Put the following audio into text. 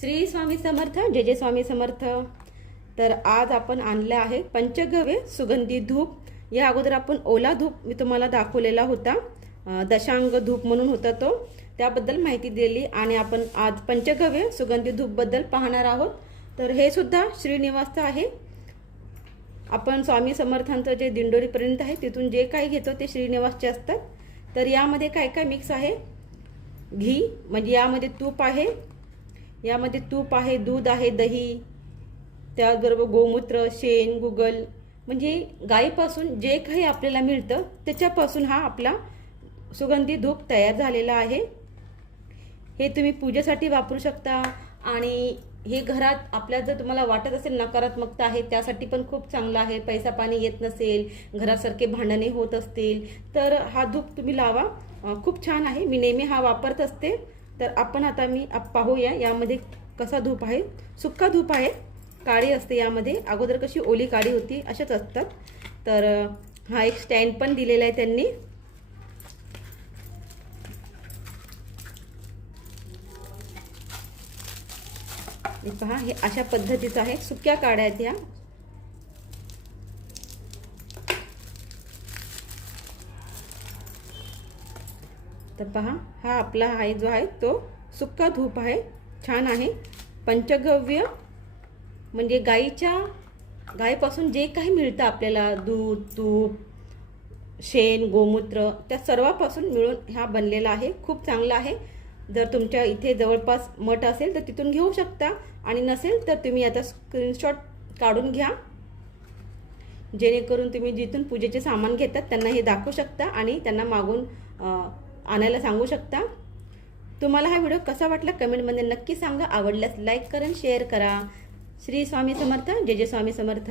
श्री स्वामी समर्थ जय जय स्वामी समर्थ. तर आज आपण आणलं आहे पंचगव्य सुगंधी धूप. या अगोदर आपण ओला धूप मी तुम्हाला दाखवलेला होता. दशांग धूप म्हणून होता तो. त्याबद्दल माहिती दिली आणि आपण आज पंचगव्य सुगंधी धूपबद्दल पाहणार आहोत. तर हे सुद्धा श्रीनिवासचं आहे. आपण स्वामी समर्थांचं जे दिंडोरीपर्यंत आहे तिथून जे काही घेतो ते श्रीनिवासचे असतात. तर यामध्ये काय काय मिक्स आहे? घी म्हणजे यामध्ये तूप आहे. यामध्ये तूप आहे दूध आहे दही त्याचबरोबर गोमूत्र शेण गुगल. म्हणजे गाईपासून जे काही आपल्याला मिळतं त्याच्यापासून हा आपला सुगंधी धूप तयार झालेला आहे. हे तुम्ही पूजेसाठी वापरू शकता. आणि हे घरात आपल्या जर तुम्हाला वाटत असेल नकारात्मकता आहे त्यासाठी पण खूप चांगलं आहे. पैसा पाणी येत नसेल घरासारखे भांडणे होत असतील तर हा धूप तुम्ही लावा. खूप छान आहे. मी नेहमी हा वापरत असते. तर आपण आता मी आप- पाहूया यामध्ये कसा धूप आहे. सुक्का धूप आहे. काळी असते यामध्ये. अगोदर कशी ओली काळी होती अशाच असतात. तर हा एक स्टँड पण दिलेला आहे त्यांनी. पहा हे अशा पद्धतीचं आहे. सुक्या काड्या आहेत ह्या तर पहा हा आपला आहे जो आहे तो सुक्का धूप आहे. छान आहे. पंचगव्य म्हणजे गाईच्या गाईपासून जे काही मिळतं आपल्याला दूध तूप शेण गोमूत्र त्या सर्वापासून मिळून हा बनलेला आहे. खूप चांगला आहे. जर तुमच्या इथे जवळपास मठ असेल तर तिथून घेऊ शकता. आणि नसेल तर तुम्ही आता स्क्रीनशॉट काढून घ्या. जेणेकरून तुम्ही जिथून पूजेचे सामान घेतात त्यांना हे दाखवू शकता आणि त्यांना मागून आणायला सांगू शकता? तुम्हाला हा व्हिडिओ कसा वाटला कमेंटमध्ये नक्की सांगा. आवडल्यास लाईक करा शेअर करा. श्री स्वामी समर्थ. जय जय स्वामी समर्थ.